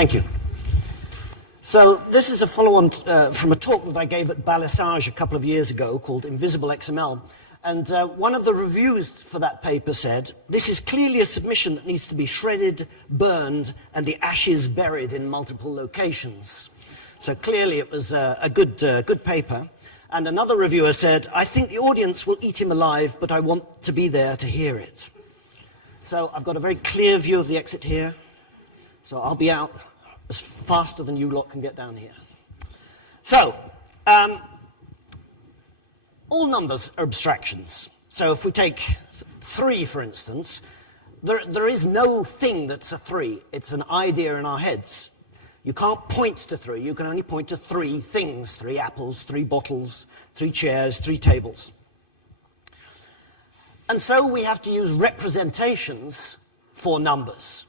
Thank you. So this is a follow-on from a talk that I gave at Balisage a couple of years ago called Invisible XML. And one of the reviews for that paper said, "This is clearly a submission that needs to be shredded, burned, and the ashes buried in multiple locations." So clearly it was a good paper. And another reviewer said, "I think the audience will eat him alive, but I want to be there to hear it." So I've got a very clear view of the exit here. So I'll be out as faster than you lot can get down here. So, all numbers are abstractions. So if we take 3, for instance, there is no thing that's a 3. It's an idea in our heads. You can't point to 3. You can only point to 3 things: 3 apples, 3 bottles, 3 chairs, 3 tables. And so we have to use representations for numbers.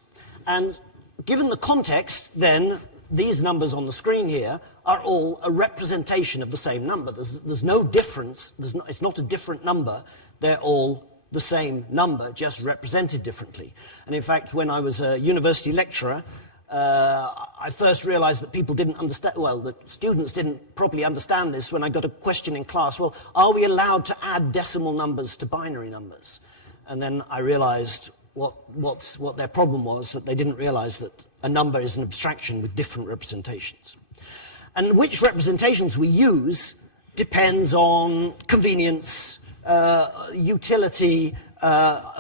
And given the context, then, these numbers on the screen here are all a representation of the same number. There's no difference. It's not a different number. They're all the same number, just represented differently. And in fact, when I was a university lecturer, I first realized that people didn't understand, well, that students didn't properly understand this when I got a question in class, well, are we allowed to add decimal numbers to binary numbers? And then I realized what their problem was, that they didn't realize that a number is an abstraction with different representations. And which representations we use depends on convenience, utility,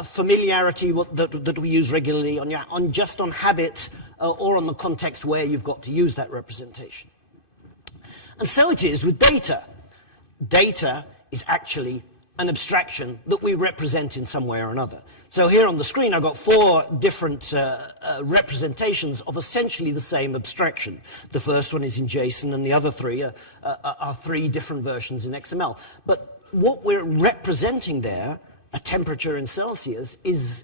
familiarity that we use regularly, on habit, or on the context where you've got to use that representation. And so it is with data. Data is actually an abstraction that we represent in some way or another. So here on the screen I've got 4 different representations of essentially the same abstraction. The first one is in JSON, and the other 3 are 3 different versions in XML. But what we're representing there, a temperature in Celsius, is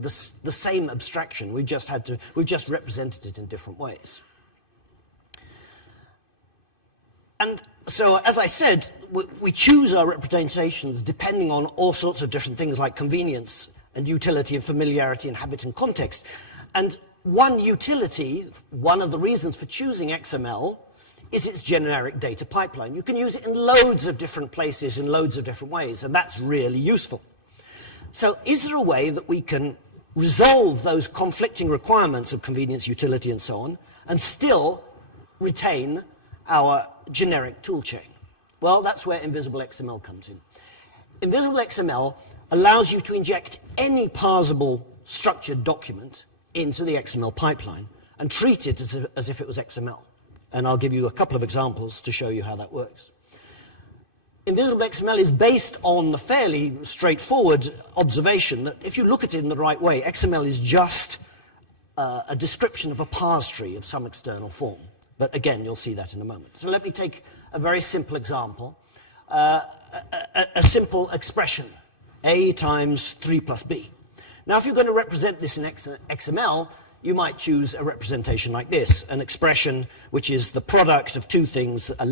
the same abstraction. We've just represented it in different ways. And so, as I said, we choose our representations depending on all sorts of different things like convenience and utility and familiarity and habit and context. And one utility, one of the reasons for choosing XML, is its generic data pipeline. You can use it in loads of different places in loads of different ways, and that's really useful. So is there a way that we can resolve those conflicting requirements of convenience, utility, and so on, and still retain our generic toolchain? Well, that's where Invisible XML comes in. Invisible XML allows you to inject any parsable structured document into the XML pipeline and treat it as if it was XML. And I'll give you a couple of examples to show you how that works. Invisible XML is based on the fairly straightforward observation that if you look at it in the right way, XML is just a description of a parse tree of some external form. But again, you'll see that in a moment. So let me take a very simple example, a simple expression, A times 3 plus B. Now, if you're going to represent this in XML, you might choose a representation like this, an expression which is the product of 2 things, the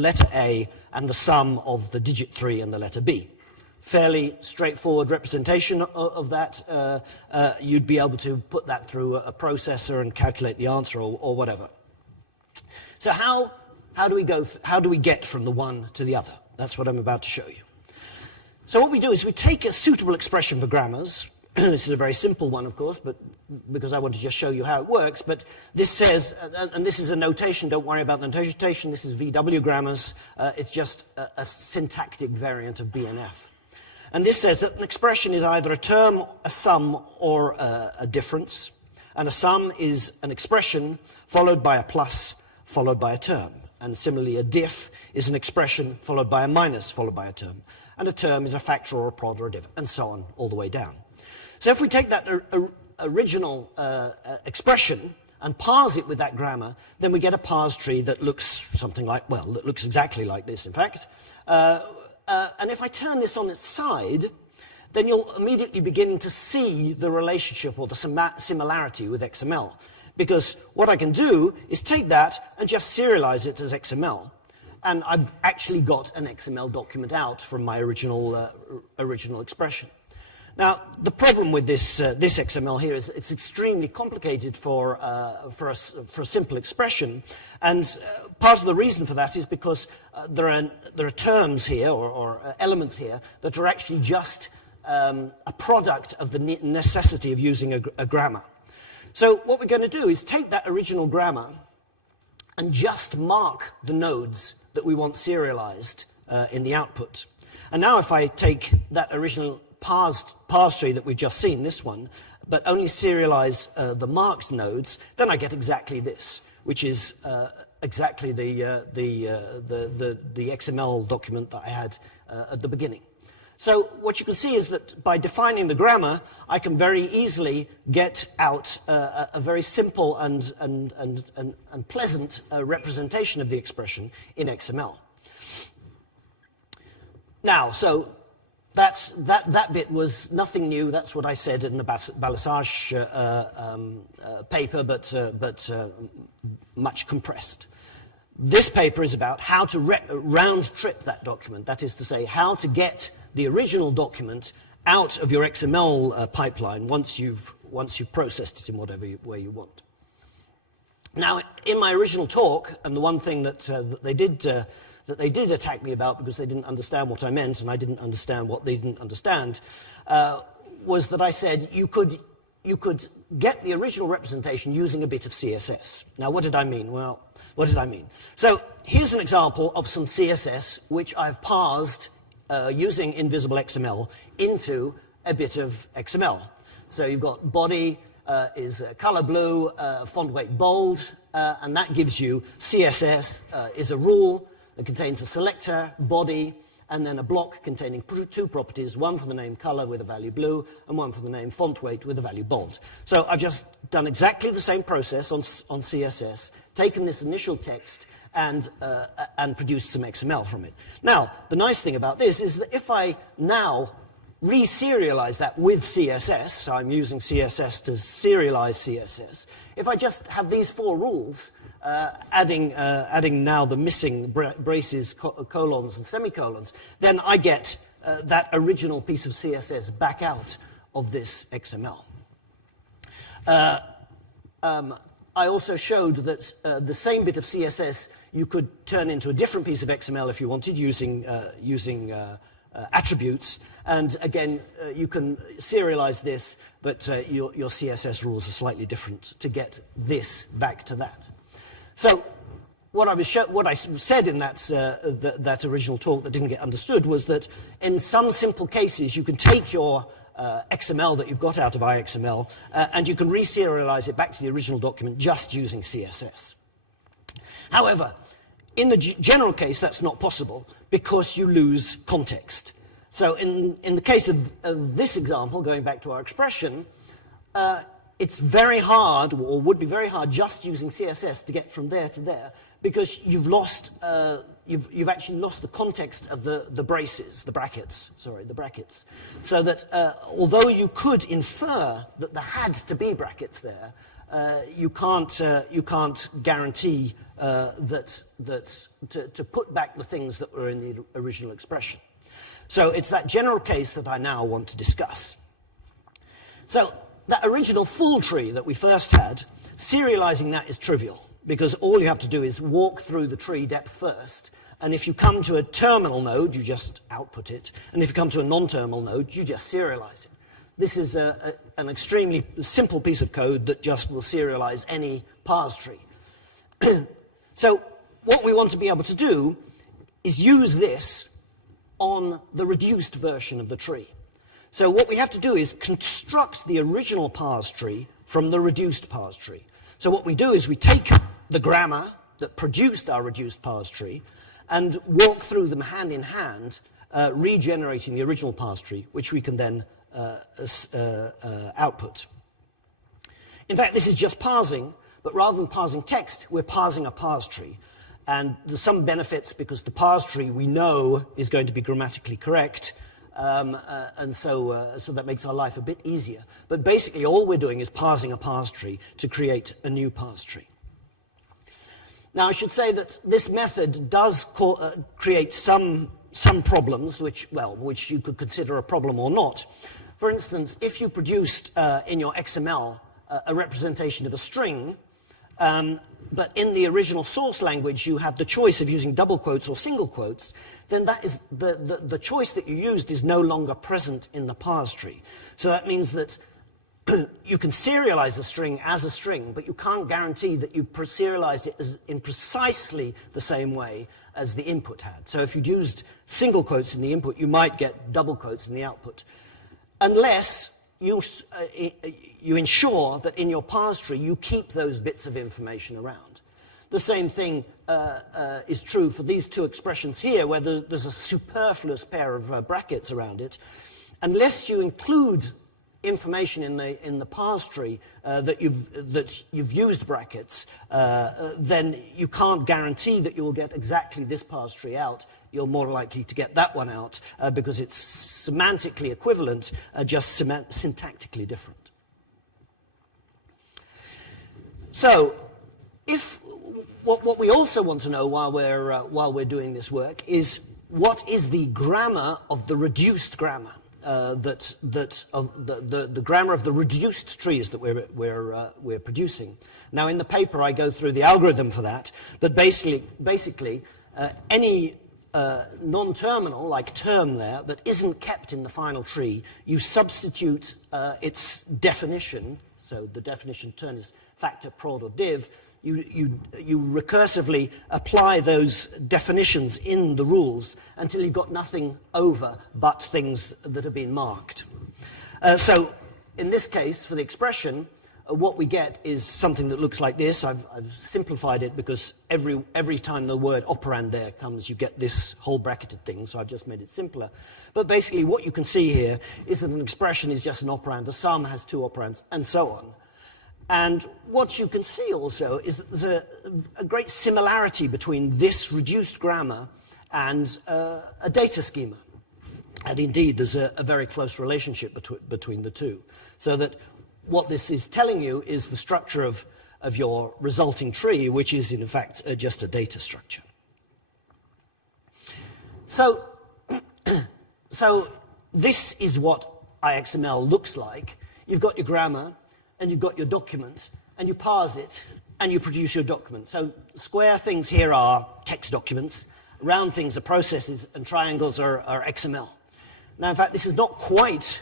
letter A and the sum of the digit 3 and the letter B. Fairly straightforward representation of that. You'd be able to put that through a processor and calculate the answer or whatever. So how do we get from the one to the other? That's what I'm about to show you. So what we do is we take a suitable expression for grammars. This is a very simple one, of course, but because I want to just show you how it works. But this says, and this is a notation, don't worry about the notation, this is VW grammars. It's just a syntactic variant of BNF. And this says that an expression is either a term, a sum, or a difference. And a sum is an expression followed by a plus, followed by a term. And similarly, a diff is an expression followed by a minus, followed by a term. And a term is a factor or a prod or a diff, and so on, all the way down. So if we take that original expression and parse it with that grammar, then we get a parse tree that looks something like, well, that looks exactly like this, in fact. And if I turn this on its side, then you'll immediately begin to see the relationship or the similarity with XML. Because what I can do is take that and just serialize it as XML. And I've actually got an XML document out from my original expression. Now, the problem with this XML here is it's extremely complicated for a simple expression, and part of the reason for that is because there are terms here, or elements here, that are actually just a product of the necessity of using a grammar. So what we're going to do is take that original grammar and just mark the nodes that we want serialized in the output. And now if I take that original parse tree that we've just seen, this one, but only serialize the marked nodes, then I get exactly this, which is exactly the XML document that I had at the beginning. So what you can see is that by defining the grammar, I can very easily get out a very simple and pleasant representation of the expression in XML. Now, so that bit was nothing new. That's what I said in the Balisage paper, but much compressed. This paper is about how to round-trip that document. That is to say, how to get the original document out of your XML pipeline once you've processed it in whatever way you want. Now, in my original talk, and the one thing that they did attack me about because they didn't understand what I meant and I didn't understand what they didn't understand, was that I said you could get the original representation using a bit of CSS. Now, what did I mean? Well, what did I mean? So here's an example of some CSS which I've parsed using Invisible XML into a bit of XML. So you've got body is color blue, font weight bold, and that gives you CSS is a rule that contains a selector, body, and then a block containing two properties, one for the name color with a value blue, and one for the name font weight with a value bold. So I've just done exactly the same process on CSS, taken this initial text, and produced some XML from it. Now, the nice thing about this is that if I now re-serialize that with CSS, so I'm using CSS to serialize CSS, if I just have these four rules, adding now the missing braces, colons, and semicolons, then I get that original piece of CSS back out of this XML. I also showed that the same bit of CSS you could turn into a different piece of XML if you wanted, using attributes. And again, you can serialize this, but your CSS rules are slightly different to get this back to that. So what I said in that original talk that didn't get understood was that in some simple cases, you can take your XML that you've got out of IXML, and you can re-serialize it back to the original document just using CSS. However, in the general case, that's not possible because you lose context. So in the case of this example, going back to our expression, it's very hard, or would be very hard, just using CSS to get from there to there, because you've lost, you've actually lost the context of the brackets. So that although you could infer that there had to be brackets there, you can't guarantee to put back the things that were in the original expression. So it's that general case that I now want to discuss. So that original full tree that we first had, serializing that is trivial, because all you have to do is walk through the tree depth first, and if you come to a terminal node, you just output it, and if you come to a non-terminal node, you just serialize it. This is an extremely simple piece of code that just will serialize any parse tree. So what we want to be able to do is use this on the reduced version of the tree. So what we have to do is construct the original parse tree from the reduced parse tree. So what we do is we take the grammar that produced our reduced parse tree and walk through them hand in hand, regenerating the original parse tree, which we can then output. In fact, this is just parsing, but rather than parsing text, we're parsing a parse tree. And there's some benefits because the parse tree we know is going to be grammatically correct, and so that makes our life a bit easier. But basically all we're doing is parsing a parse tree to create a new parse tree. Now I should say that this method does create some problems, which you could consider a problem or not. For instance, if you produced in your XML a representation of a string, but in the original source language you have the choice of using double quotes or single quotes, then that is the choice that you used is no longer present in the parse tree. So that means that you can serialize a string as a string, but you can't guarantee that you serialized it in precisely the same way as the input had. So if you'd used single quotes in the input, you might get double quotes in the output, unless you ensure that in your parse tree you keep those bits of information around. The same thing is true for these two expressions here, where there's a superfluous pair of brackets around it. Unless you include information in the parse tree that you've used brackets, then you can't guarantee that you'll get exactly this parse tree out. You're more likely to get that one out because it's semantically equivalent, just syntactically different. So, what we also want to know while we're doing this work is what is the grammar of the reduced grammar, the grammar of the reduced trees that we're producing. Now, in the paper, I go through the algorithm for that, but basically any non-terminal, like term there, that isn't kept in the final tree, you substitute its definition, so the definition turn is factor, prod, or div, you recursively apply those definitions in the rules until you've got nothing over but things that have been marked. So in this case, for the expression, what we get is something that looks like this. I've simplified it because every time the word operand there comes, you get this whole bracketed thing, so I've just made it simpler. But basically what you can see here is that an expression is just an operand, a sum has two operands, and so on. And what you can see also is that there's a great similarity between this reduced grammar and a data schema. And indeed, there's a very close relationship between the two. So that what this is telling you is the structure of your resulting tree, which is in fact just a data structure. So this is what IXML looks like. You've got your grammar, and you've got your document, and you parse it, and you produce your document. So square things here are text documents, round things are processes, and triangles are XML. Now, in fact, this is not quite,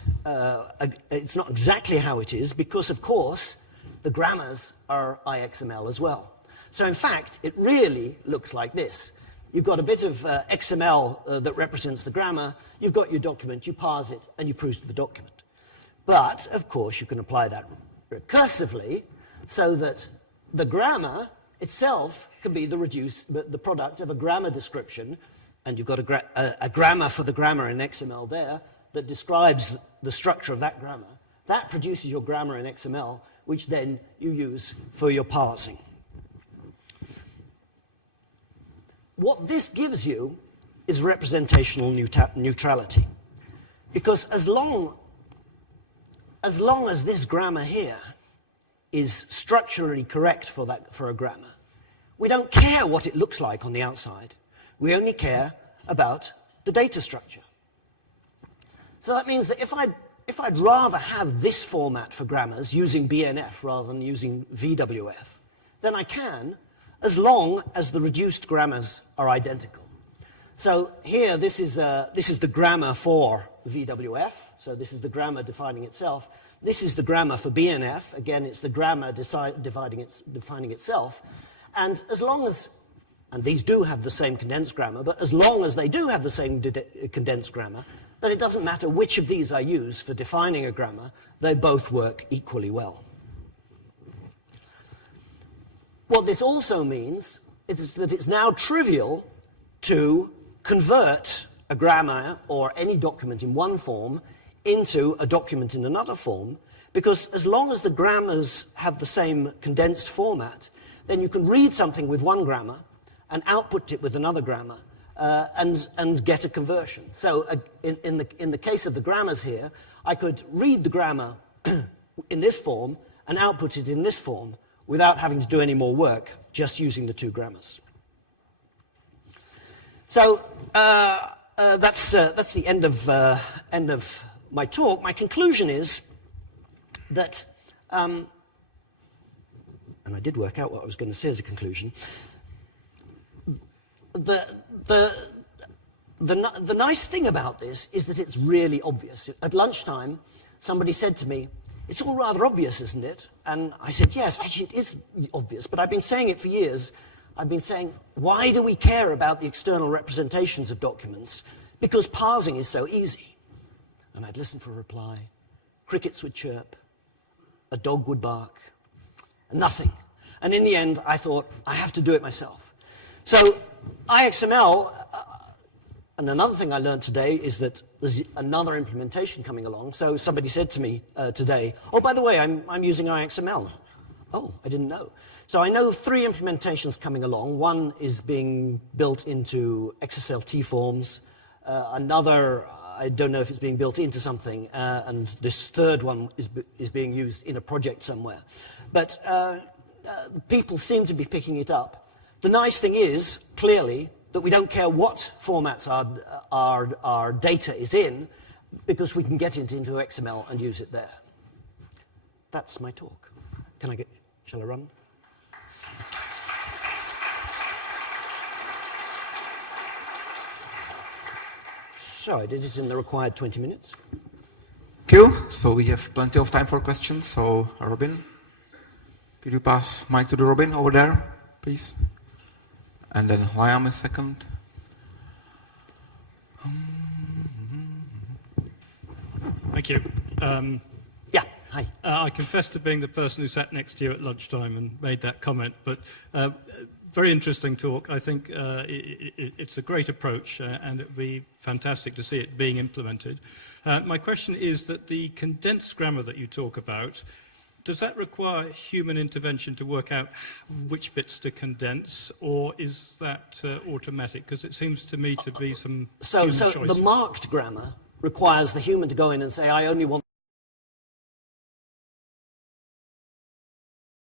it's not exactly how it is, because, of course, the grammars are IXML as well. So, in fact, it really looks like this. You've got a bit of XML that represents the grammar, you've got your document, you parse it, and you produce the document. But, of course, you can apply that recursively so that the grammar itself can be the product of a grammar description, and you've got a grammar for the grammar in XML there that describes the structure of that grammar. That produces your grammar in XML, which then you use for your parsing. What this gives you is representational neutrality, because as long as this grammar here is structurally correct for a grammar, we don't care what it looks like on the outside. We only care about the data structure. So that means that if I'd rather have this format for grammars using BNF rather than using VWF, then I can, as long as the reduced grammars are identical. So here, this is the grammar for VWF. So this is the grammar defining itself. This is the grammar for BNF. Again, it's the grammar defining itself. And as long as, and these do have the same condensed grammar, but as long as they do have the same condensed grammar, then it doesn't matter which of these I use for defining a grammar, they both work equally well. What this also means is that it's now trivial to convert a grammar or any document in one form into a document in another form, because as long as the grammars have the same condensed format, then you can read something with one grammar and output it with another grammar and get a conversion. So in the case of the grammars here, I could read the grammar in this form and output it in this form without having to do any more work, just using the two grammars. So that's the end of my talk, my conclusion is that, and I did work out what I was going to say as a conclusion, the nice thing about this is that it's really obvious. At lunchtime, somebody said to me, "It's all rather obvious, isn't it?" And I said, "Yes, actually it is obvious, but I've been saying it for years. I've been saying, why do we care about the external representations of documents? Because parsing is so easy." And I'd listen for a reply. Crickets would chirp. A dog would bark. Nothing. And in the end, I thought, I have to do it myself. So IXML, and another thing I learned today is that there's another implementation coming along. So somebody said to me today, "Oh, by the way, I'm using IXML." Oh, I didn't know. So I know 3 implementations coming along. One is being built into XSLT forms. Another, I don't know if it's being built into something. And this third one is being used in a project somewhere. But people seem to be picking it up. The nice thing is, clearly, that we don't care what formats our data is in, because we can get it into XML and use it there. That's my talk. Shall I run? So I did it in the required 20 minutes. Thank you. So we have plenty of time for questions. So Robin, could you pass mic to the Robin over there, please? And then Liam is second. Thank you. Yeah, hi. I confess to being the person who sat next to you at lunchtime and made that comment, but very interesting talk. I think it's a great approach, and it would be fantastic to see it being implemented. My question is that the condensed grammar that you talk about, does that require human intervention to work out which bits to condense, or is that automatic? Because it seems to me to be some human choices. The marked grammar requires the human to go in and say, I only want